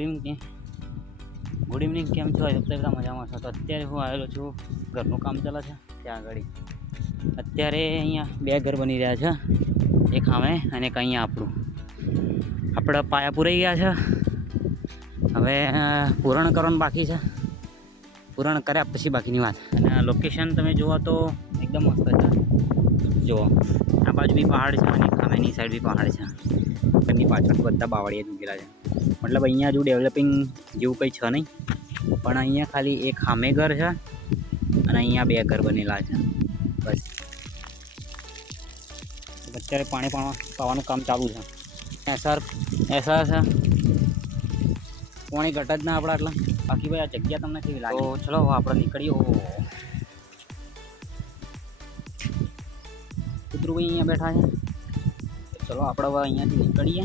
Good evening કેમ છો? બધા મજામાં છો? તો અત્યારે હું આવેલો છું, ઘરનું કામ ચાલે છે ત્યાં આગળ. અત્યારે અહીંયા 2 ઘર બની રહ્યા છે, એક સામે અને એક અહીંયા આપણું. આપણા પાયા પૂરાઈ ગયા છે, હવે પૂરણ કરવાનું બાકી છે. પૂરણ કર્યા પછી બાકીની વાત. અને લોકેશન તમે જુઓ તો એકદમ મસ્ત છે. જુઓ આ બાજુ બી પહાડ છે અને સામેની સાઈડ બી પહાડ છે. ઘરની પાછળ બધા બાવળિયા જ ઉગેલા છે. મતલબ અહીંયા જો ડેવલપિંગ જેવું કંઈ છે નહીં, પણ અહીંયા ખાલી એક સામે ઘર છે અને અહીંયા 2 ઘર બનેલા છે બસ. અત્યારે પાણી પાવાનું કામ ચાલુ છે. એસઆર છે, પાણી ઘટ જ ના આપણા આટલા. બાકી ભાઈ આ જગ્યા તમને કેવી લાગે? તો ચલો આપણે નીકળીએ. કૂતરું ભાઈ અહીંયા બેઠા છે. ચલો આપણે હવે અહીંયાથી નીકળીએ